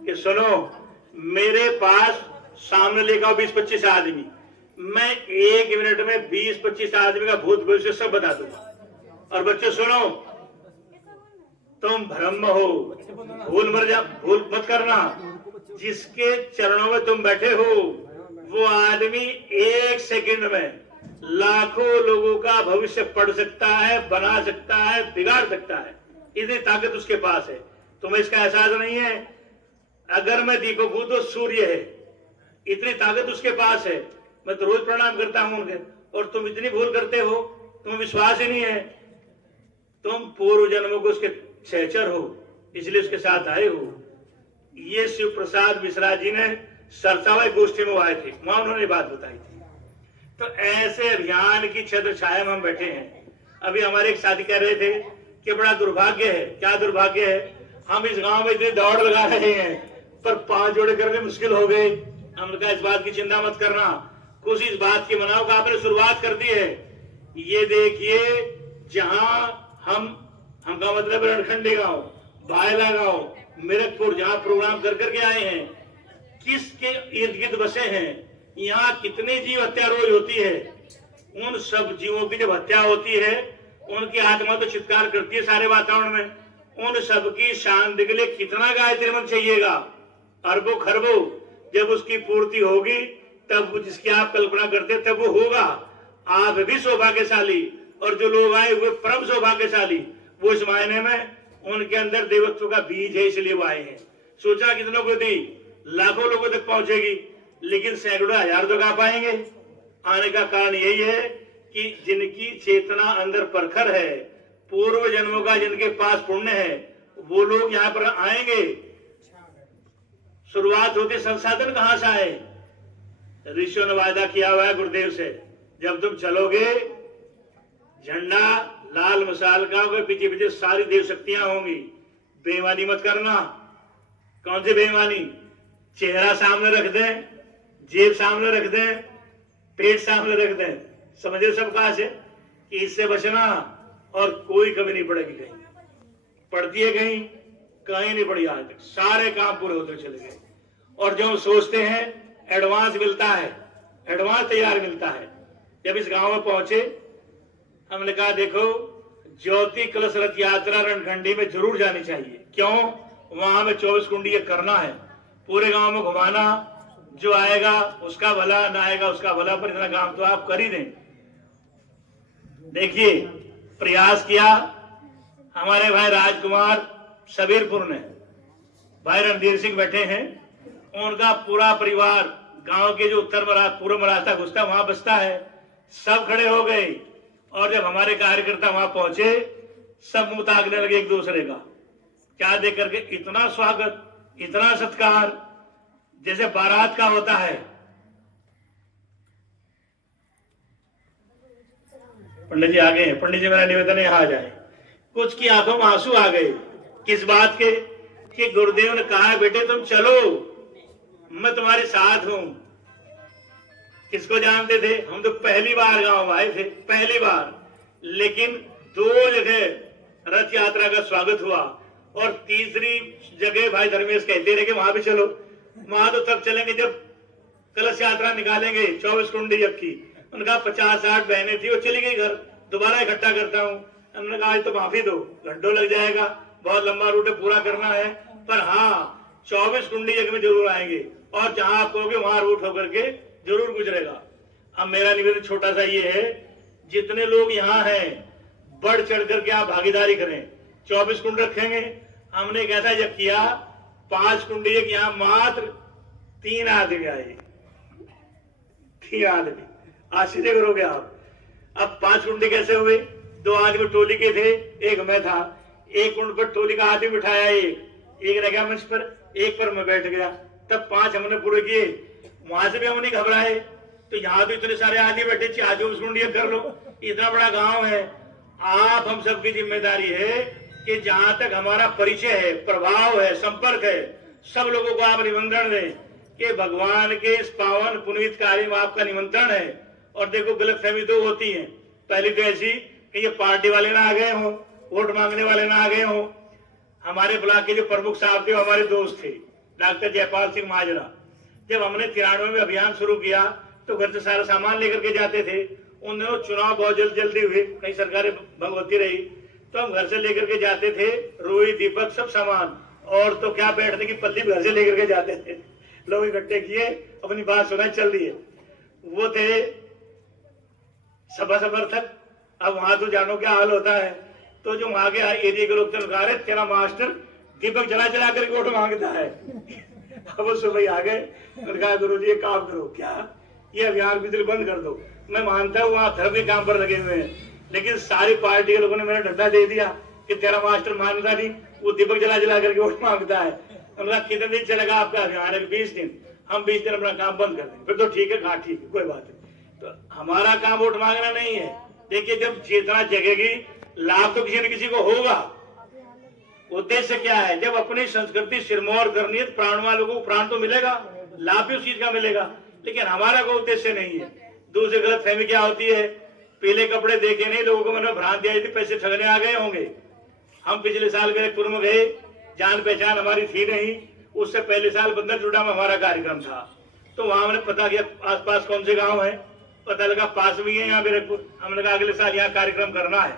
कि सुनो, मेरे पास सामने लेकर 20-25 आदमी, मैं 1 मिनट में 20-25 आदमी का भूत भविष्य सब बता दूंगा। और बच्चे सुनो, तुम ब्रह्म हो, भूल मत करना, जिसके चरणों में तुम बैठे हो वो आदमी 1 सेकंड में लाखों लोगों का भविष्य पढ़ सकता है, बना सकता है, बिगाड़ सकता है। इतनी ताकत उसके पास है। तुम्हें इसका एहसास नहीं है? अगर मैं दीपक हूं तो सूर्य है, इतनी ताकत उसके पास है। मैं तो रोज प्रणाम करता हूं उनके, और तुम इतनी भूल करते हो, तुम्हें विश्वास ही नहीं है। तुम पूर्व जन्मों को उसके सहचर हो, इसलिए उसके साथ आए हो। ये शिव प्रसाद मिश्रा जी ने सरसावय गोष्ठी में आए थे, वहां उन्होंने बात बताई थी। तो ऐसे अभियान की छत्र छाया में हम बैठे हैं। अभी हमारे एक साथी कह रहे थे कि बड़ा दुर्भाग्य है। क्या दुर्भाग्य है? हम इस गांव में इतनी दौड़ लगा रहे हैं पर 5 जोड़े करने मुश्किल हो गए। हमने कहा इस बात की चिंता मत करना, कुछ इस बात की मनाओ का आपने शुरुआत कर दी है। ये देखिए, जहां हमका मतलब रणखंडी गांव, बायला गांव, मिरकपुर, जहां प्रोग्राम कर करके आए हैं, किसके इर्द गिर्द बसे हैं, यहाँ कितनी जीव हत्या रोज होती है। उन सब जीवों की जब हत्या होती है, उनकी आत्मा तो चित्कार करती है सारे वातावरण में। उन सब की शांति के लिए कितना गायत्री मंत्र चाहिएगा? अरबों खरबों। जब उसकी पूर्ति होगी तब जिसकी आप कल्पना करते तब वो होगा। आप भी सौभाग्यशाली, और जो लोग आए हुए परम सौभाग्यशाली। वो इस मायने में उनके अंदर देवत्व का बीज है, इसलिए वो आए हैं। सोचा कितनों को दी, लाखों लोगों तक पहुंचेगी, लेकिन सैकड़ों हजार तो आ पाएंगे। आने का कारण यही है कि जिनकी चेतना अंदर प्रखर है, पूर्व जन्मों का जिनके पास पुण्य है, वो लोग यहाँ पर आएंगे। शुरुआत होती, संसाधन कहां से आए? ऋषियों ने वायदा किया हुआ है गुरुदेव से, जब तुम चलोगे झंडा लाल मशाल का होगा, पीछे पीछे सारी देव शक्तियां होंगी। बेईमानी मत करना। कौन सी बेईमानी? चेहरा सामने रख दें, जेब सामने रख दें, पेट सामने रख दें, समझे सब कहा से कि इससे बचना। और कोई कमी नहीं पड़ेगी। कहीं पड़ती है? कहीं कहीं नहीं पड़ी। आज तक सारे काम पूरे होते चले गए। और जो हम सोचते हैं एडवांस मिलता है, एडवांस तैयार मिलता है। जब इस गांव में पहुंचे, हमने कहा देखो ज्योति कलश रथ यात्रा रणखंडी में जरूर जानी चाहिए। क्यों? वहां में 24 कुंडी करना है, पूरे गांव में घुमाना। जो आएगा उसका भला, ना आएगा उसका भला, पर इतना काम तो आप कर ही दें। देखिए प्रयास किया हमारे भाई राजकुमार सबीरपुर ने, भाई रणधीर सिंह बैठे हैं, उनका पूरा परिवार गांव के जो उत्तर में पूर्व में रास्ता घुसता वहां बसता है, सब खड़े हो गए। और जब हमारे कार्यकर्ता वहां पहुंचे, सब मुंह ताकने लगे एक दूसरे का। क्या देख करके? इतना स्वागत, इतना सत्कार, जैसे बारात का होता है। पंडित जी आ गए हैं। पंडित जी मेरा निवेदन है यहाँ आ जाए। कुछ की आंखों में आंसू आ गए। किस बात के? कि गुरुदेव ने कहा बेटे तुम चलो, मैं तुम्हारे साथ हूं। किसको जानते थे? हम तो पहली बार गांव में आए थे, पहली बार। लेकिन 2 जगह रथ यात्रा का स्वागत हुआ, और तीसरी जगह भाई धर्मेश कहते रहे कि वहां भी चलो। वहां तो तब चलेंगे जब कलश यात्रा निकालेंगे 24 कुंडी जब की। उनका 50-60 बहनें थी, वो चली गई घर। दोबारा इकट्ठा करता हूँ। हमने कहा आज तो माफी दो, घंटों लग जाएगा, बहुत लंबा रूट पूरा करना है, पर हाँ 24 कुंडी जगह में जरूर आएंगे, और जहां आप कहोगे वहां रूट होकर के जरूर गुजरेगा। अब मेरा निवेदन छोटा सा ये है, जितने लोग यहाँ हैं बढ़ चढ़ करके आप भागीदारी करें। 24 कुंड रखेंगे। हमने कैसा जब किया, 5 कुंडी एक यहाँ मात्र 3 आदमी आए, 3 आदमी। आश्चर्य करोगे आप। अब 5 कुंडी कैसे हुए? 2 आदमी टोली के थे, एक मैं था। एक कुंड पर टोली का आदमी बिठाया, एक रह गया मंच पर, एक पर मैं बैठ गया। तब 5 हमने पूरे किए। वहां से भी हम नहीं घबराए। तो यहाँ तो इतने सारे आदमी बैठे, 24 कुंडी कर लो, इतना बड़ा गांव है। आप हम सबकी जिम्मेदारी है कि जहां तक हमारा परिचय है, प्रभाव है, संपर्क है, सब लोगों को आप निमंत्रण दें कि भगवान के इस पावन पुनीत कार्य में आपका निमंत्रण है। और देखो गलतफहमी 2 होती है। पहली तो ऐसी कि ये पार्टी वाले ना आ गए हों, वोट मांगने वाले ना आ गए हों। हमारे ब्लॉक के जो प्रमुख साहब थे वो हमारे दोस्त थे, डॉक्टर जयपाल सिंह माजरा। जब हमने 93 में अभियान शुरू किया तो घर से सारा सामान लेकर के जाते थे। उन दिनों चुनाव बहुत जल्दी हुए, कई सरकारें भंग होती रही, तो हम घर से लेकर के जाते थे रुई दीपक सब सामान। और तो क्या बैठने की पल्ली घर से लेकर के जाते थे। लोग इकट्ठे किए, अपनी बात सुनाई, चल दिए। वो थे सभा समर्थक। अब वहां तो जानो क्या हाल होता है। तो जो वहां के एरिया के लोग कह रहे तेरा मास्टर दीपक जला जला कर वोट मांगता है। अब वो सुबह आ गए, कहा गुरु जी एक काम करो, क्या ये अभियान बिजली बंद कर दो। मैं मानता हूँ वहां धर्म के काम पर लगे हुए हैं, लेकिन सारी पार्टी के लोगों ने मेरा डंडा दे दिया कि तेरा मास्टर मानता नहीं, वो दीपक जला जला करके वोट मांगता है। उन्होंने कितने दिन चलेगा आपका अभियान? है 20 दिन। हम 20 दिन अपना काम बंद कर देंगे। फिर तो ठीक है, हाँ ठीक है, कोई बात नहीं। तो हमारा काम वोट मांगना नहीं है। देखिए जब चेतना जगेगी, लाभ तो किसी न किसी को होगा। उद्देश्य क्या है? जब अपनी संस्कृति सिरमौर करनी है, प्राण वालों को प्राण तो मिलेगा, लाभ भी उस चीज का मिलेगा, लेकिन हमारा कोई उद्देश्य नहीं है। दूसरी गलत फहमी क्या होती है? पीले कपड़े देखे नहीं, लोगों को मैंने भ्रांति आई थी पैसे ठगने आ गए होंगे। हम पिछले साल गोरखपुर में गए, जान पहचान हमारी थी नहीं। उससे पहले साल बंदर जुड़ा में हमारा कार्यक्रम था, तो वहां हमने पता किया आसपास कौन से गांव है, पता लगा पास में है यहाँ गोरखपुर। हमने कहा अगले साल यहाँ कार्यक्रम करना है,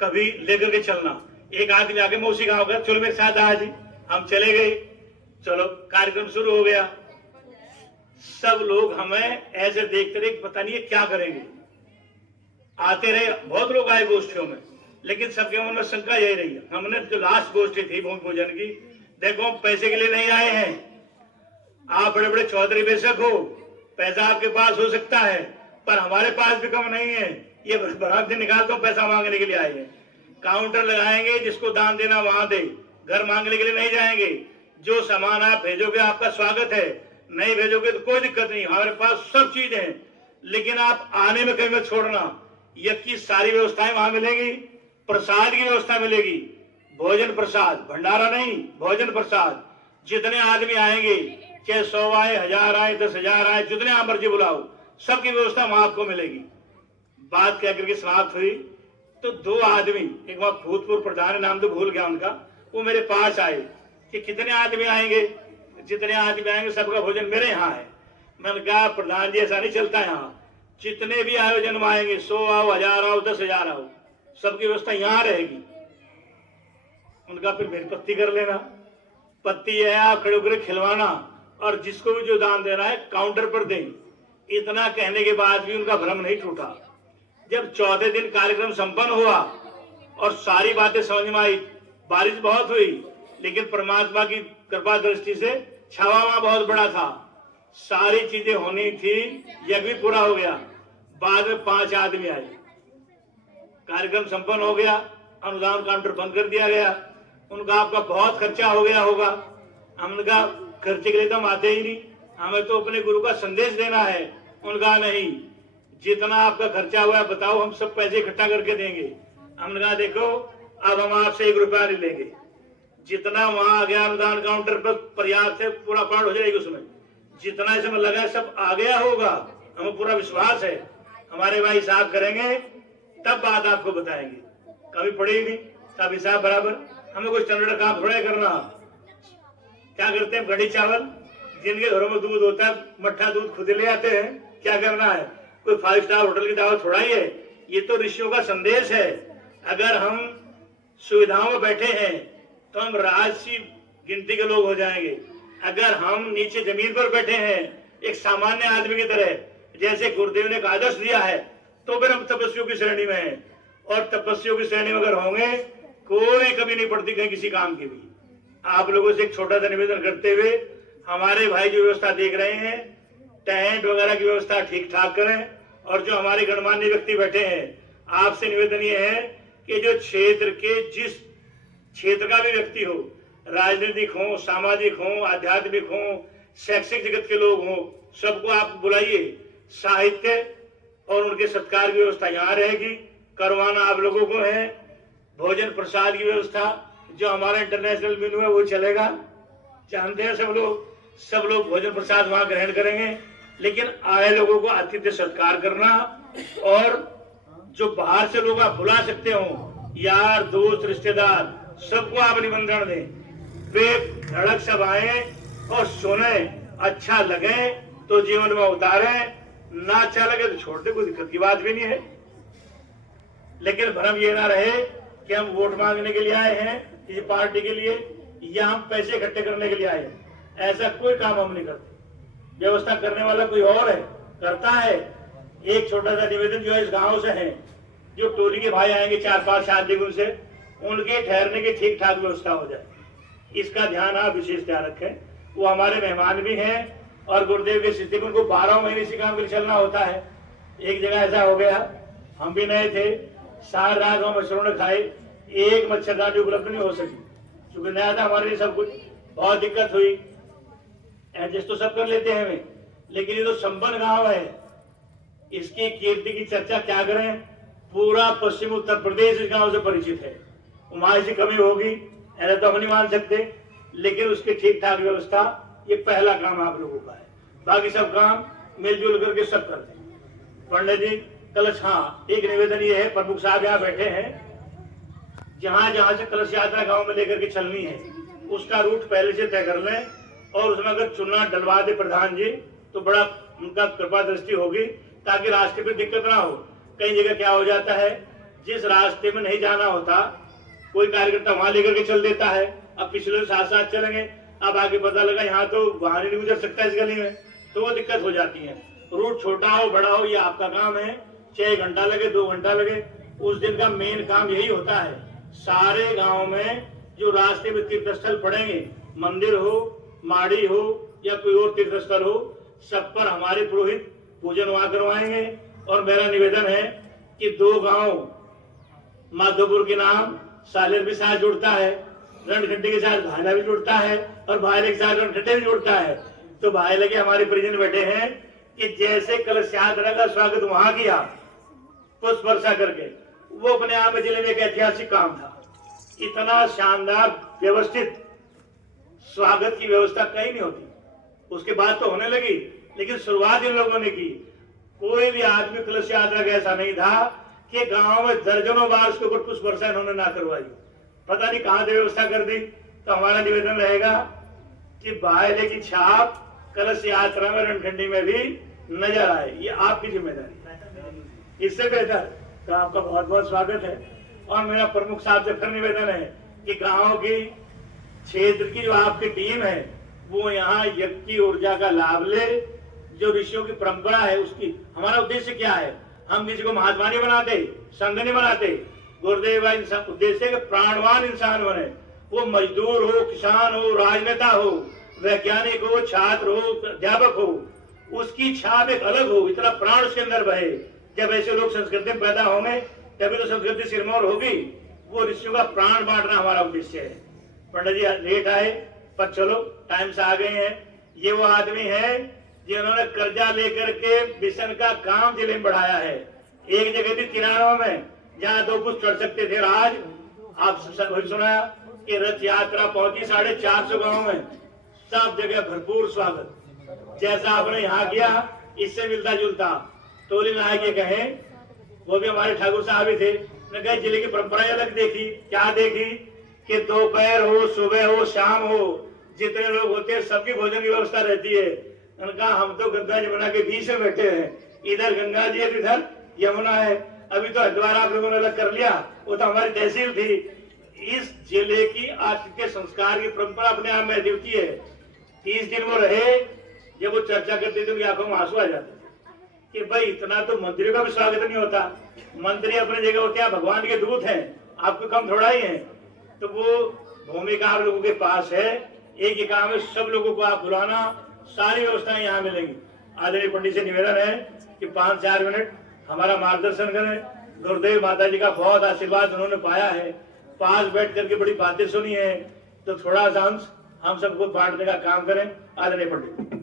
कभी लेकर के चलना। एक आदमी आगे मौसी गांव का, चलो मेरे साथ आज। हम चले गए, चलो कार्यक्रम शुरू हो गया। सब लोग हमें ऐसे देखते रहे, पता नहीं है क्या करेंगे। आते रहे, बहुत लोग आए गोष्ठियों में, लेकिन सबके मन में शंका यही रही है। हमने जो लास्ट गोष्ठी थी भूमि पूजन की, देखो हम पैसे के लिए नहीं आए हैं। आप बड़े बड़े चौधरी बेशक हो, पैसा आपके पास हो सकता है, पर हमारे पास भी कम नहीं है। ये बरात दिन निकालते हो, पैसा मांगने के लिए आए हैं। काउंटर लगाएंगे, जिसको दान देना वहां दे, घर मांगने के लिए नहीं जाएंगे। जो सामान आप भेजोगे आपका स्वागत है, नहीं भेजोगे तो कोई दिक्कत नहीं, हमारे पास सब चीज है। लेकिन आप आने में कहीं मत छोड़ना। यज्ञ की सारी व्यवस्थाएं वहां मिलेगी, प्रसाद की व्यवस्था मिलेगी, भोजन प्रसाद, भंडारा नहीं, भोजन प्रसाद। जितने आदमी आएंगे, चाहे 100 आए, 1000 आए, 10,000 आए, जितने आप मर्जी बुलाओ, सबकी व्यवस्था वहां आपको मिलेगी। बात कह करके समाप्त हुई तो 2 आदमी, एक वहां भूतपूर्व प्रधान, नाम तो भूल गया उनका, वो मेरे पास आए कि कितने आदमी आएंगे, जितने आदमी आएंगे सबका भोजन मेरे यहाँ है। मैंने कहा प्रधान जी ऐसा नहीं चलता यहाँ, जितने भी आयोजन में आएंगे, 100 आओ, 1000 आओ, 10,000 आओ, सबकी व्यवस्था यहाँ रहेगी। उनका फिर मेरी पत्ती कर लेना। पत्ती है आप खड़े होकर खिलवाना, और जिसको भी जो दान देना है काउंटर पर दें। इतना कहने के बाद भी उनका भ्रम नहीं टूटा। जब चौथे दिन कार्यक्रम संपन्न हुआ और सारी बातें समझ में आई, बारिश बहुत हुई, लेकिन परमात्मा की कृपा दृष्टि से छावा वहां बहुत बड़ा था, सारी चीजें होनी थी, यज्ञ भी पूरा हो गया। बाद में 5 आदमी आए, कार्यक्रम संपन्न हो गया, अनुदान काउंटर बंद कर दिया गया। उनका आपका बहुत खर्चा हो गया होगा। हमने कहा खर्चे के लिए तो हम आते ही नहीं, हमें तो अपने गुरु का संदेश देना है। उनका नहीं, जितना आपका खर्चा हुआ है बताओ, हम सब पैसे इकट्ठा करके देंगे। हमने कहा देखो अब हम आपसे 1 रुपया नहीं लेंगे, जितना वहां आ गया अनुदान काउंटर पर पर्याप्त है, पूरा पाठ हो जाएगी उसमें। जितना इसमें लगा सब आ गया होगा, हमें पूरा विश्वास है। हमारे भाई साहब करेंगे, तब बात आपको बताएंगे। कभी पड़ी नहीं, सब हिसाब बराबर। हमें कुछ स्टैंडर्ड काम थोड़ा करना। क्या करते हैं, कढ़ी चावल, जिनके घरों में दूध होता है, मट्ठा दूध खुद ले आते हैं। क्या करना है, कोई 5 स्टार होटल की दावत थोड़ा ही है। ये तो ऋषियों का संदेश है। अगर हम सुविधाओं में बैठे हैं तो हम राजसी गिनती के लोग हो जाएंगे। अगर हम नीचे जमीन पर बैठे हैं एक सामान्य आदमी की तरह, जैसे गुरुदेव ने एक आदर्श दिया है, तो फिर हम तपस्वियों की श्रेणी में हैं। और तपस्वियों की श्रेणी में अगर होंगे, कोई कमी नहीं पड़ती कहीं किसी काम की भी। आप लोगों से एक छोटा सा निवेदन करते हुए, हमारे भाई जो व्यवस्था देख रहे हैं, टेंट वगैरह की व्यवस्था ठीक ठाक करें। और जो हमारे गणमान्य व्यक्ति बैठे हैं, आपसे निवेदन ये है कि जो क्षेत्र के, जिस क्षेत्र का भी व्यक्ति हो, राजनीतिक हो, सामाजिक हो, आध्यात्मिक हो, शैक्षिक जगत के लोग हो, सबको आप बुलाइए। साहित्य और उनके सत्कार की व्यवस्था यहाँ रहेगी, करवाना आप लोगों को है। भोजन प्रसाद की व्यवस्था जो हमारा इंटरनेशनल मेनू है वो चलेगा, जानते हैं सब लोग भोजन प्रसाद वहां ग्रहण करेंगे। लेकिन आए लोगों को आतिथ्य सत्कार करना, और जो बाहर से लोग आप बुला सकते हो, यार दोस्त रिश्तेदार, सबको आप निमंत्रण दें। वे धड़क सब आए और सुने, अच्छा लगे तो जीवन में उतारे, ना अच्छा लगे तो छोड़ दे, कोई दिक्कत की बात भी नहीं है। लेकिन भ्रम ये ना रहे कि हम वोट मांगने के लिए आए हैं किसी पार्टी के लिए, या हम पैसे इकट्ठे करने के लिए आए हैं। ऐसा कोई काम हम नहीं करते। व्यवस्था करने वाला कोई और है, करता है। एक छोटा सा निवेदन जो है इस गांव से है, जो टोली के भाई आएंगे 4-5 आदमी, उनसे उनके ठहरने की ठीक ठाक व्यवस्था हो जाए, इसका ध्यान आप विशेष ध्यान रखें। वो हमारे मेहमान भी हैं, और गुरुदेव की स्थिति में उनको 12 महीने इसी काम के लिए चलना होता है। एक जगह ऐसा हो गया, हम भी नए थे, सारी रात हम मच्छरों ने खाए, एक मच्छरदानी उपलब्ध नहीं हो सकी, क्योंकि नया था हमारे लिए सब कुछ। बहुत दिक्कत हुई, एडजस्ट तो सब कर लेते हैं हमें, लेकिन ये तो संपन्न गांव है, इसकी कीर्ति की चर्चा क्या करें। पूरा पश्चिम उत्तर प्रदेश इस गांव से परिचित है। वहां ऐसी कमी होगी ऐसा तो हम नहीं मान सकते, लेकिन उसकी ठीक ठाक व्यवस्था ये पहला काम आप लोगों का है। बाकी सब काम मिलजुल करके सब करते हैं। पंडित जी कलश, हाँ एक निवेदन ये है, प्रमुख साहब यहाँ बैठे हैं, जहां जहां से कलश यात्रा गांव में लेकर के चलनी है, उसका रूट पहले से तय कर लें, और उसमें अगर चुनाव डलवा दे प्रधान जी तो बड़ा उनका कृपा दृष्टि होगी, ताकि रास्ते पे दिक्कत ना हो। कई जगह क्या हो जाता है, जिस रास्ते में नहीं जाना होता कोई कार्यकर्ता वहां लेकर के चल देता है, अब पिछले साथ चलेंगे, अब आगे पता लगा यहाँ तो वाहन नहीं गुजर सकता इस गली में, तो वो दिक्कत हो जाती है। रूट छोटा हो बड़ा हो ये आपका काम है, 6 घंटा लगे 2 घंटा लगे, उस दिन का मेन काम यही होता है। सारे गांव में जो रास्ते में तीर्थ स्थल पड़ेंगे, मंदिर हो, माड़ी हो या कोई और तीर्थ स्थल हो, सब पर हमारे पुरोहित पूजन वहां करवाएंगे। और मेरा निवेदन है कि 2 गांव माधोपुर के नाम सालेर भी साथ जुड़ता है, रणखंडी के साथ भायला भी जुड़ता है और भायले के साथ रणखंडी भी जुड़ता है। तो भायले के हमारे परिजन बैठे हैं कि जैसे कलश यात्रा का स्वागत वहां किया पुष्प वर्षा करके, वो अपने आप में जिले में एक ऐतिहासिक काम था। इतना शानदार व्यवस्थित स्वागत की व्यवस्था कहीं नहीं होती। उसके बाद तो होने लगी, लेकिन शुरुआत इन लोगों ने की। कोई भी आदमी कलश यात्रा का ऐसा नहीं था कि गांव में दर्जनों बार उसके ऊपर पुष्प वर्षा इन्होंने ना करवाई। पता नहीं कहां से व्यवस्था कर दी। तो हमारा निवेदन रहेगा कि भायले की छाप कलश यात्रा में रणखंडी में भी नजर आए, ये आपकी जिम्मेदारी। इससे बेहतर तो आपका बहुत बहुत स्वागत है। और मेरा प्रमुख साहब से फिर निवेदन है कि गांव की क्षेत्र की जो आपकी टीम है वो यहाँ यज्ञ की ऊर्जा का लाभ ले। जो ऋषियों की परंपरा है उसकी, हमारा उद्देश्य क्या है? हम किसी को महात्मा नहीं बनाते, संघ नहीं बनाते। गुरुदेव इंसान उद्देश्य के प्राणवान इंसान बने। वो मजदूर हो, किसान हो, राजनेता हो, वैज्ञानिक हो, छात्र हो, अध्यापक हो, उसकी छाप एक अलग हो, इतना प्राण उसके अंदर बहे। जब ऐसे लोग संस्कृति में पैदा होंगे तभी तो संस्कृति सिरमौर होगी। वो ऋषियों का प्राण बांटना हमारा उद्देश्य है। पंडित जी लेट आए पर चलो टाइम से आ गए हैं। ये वो आदमी है जिन्होंने कर्जा लेकर के मिशन का काम जिले में बढ़ाया है। एक जगह थी 93 में जहाँ 2 फुट चढ़ सकते थे। आज आप सुना कि रथ यात्रा पहुंची 450 गाँव में, सब जगह भरपूर स्वागत। जैसा आपने यहाँ किया इससे मिलता जुलता। टोली नायक ये कहे, वो भी हमारे ठाकुर साहब ही थे, ने कहा जिले की परंपरा अलग देखी। क्या देखी कि दोपहर हो, सुबह हो, शाम हो, जितने लोग होते हैं सबकी भोजन की व्यवस्था रहती है। उनका हम तो गंगा यमुना के बीच में बैठे हैं, इधर गंगा जी है, इधर यमुना है। अभी तो हरिद्वार आप लोगों ने अलग कर लिया, वो तो हमारी तहसील थी। इस जिले की आतिथ्य संस्कार की परंपरा अपने आप में अद्वितीय है। 30 दिन वो रहे, जब वो चर्चा करते थे उनकी आंखों में आंसू आ जाते थे कि भाई इतना तो मंत्रियों का भी स्वागत नहीं होता। मंत्री अपनी जगह होते हैं, भगवान के दूत हैं, आपको कम थोड़ा ही है। तो वो भूमिका आप लोगों के पास है। एक ही काम है, सब लोगों को आप बुलाना, सारी व्यवस्थाएं यहाँ मिलेंगी। आदरणीय पंडित से निवेदन है कि 5-4 मिनट हमारा मार्गदर्शन करें। गुरुदेव माता जी का बहुत आशीर्वाद उन्होंने पाया है, पास बैठ करके बड़ी बातें सुनी है, तो थोड़ा सा अंश हम सबको बांटने का काम करें। आदरणीय पंडित।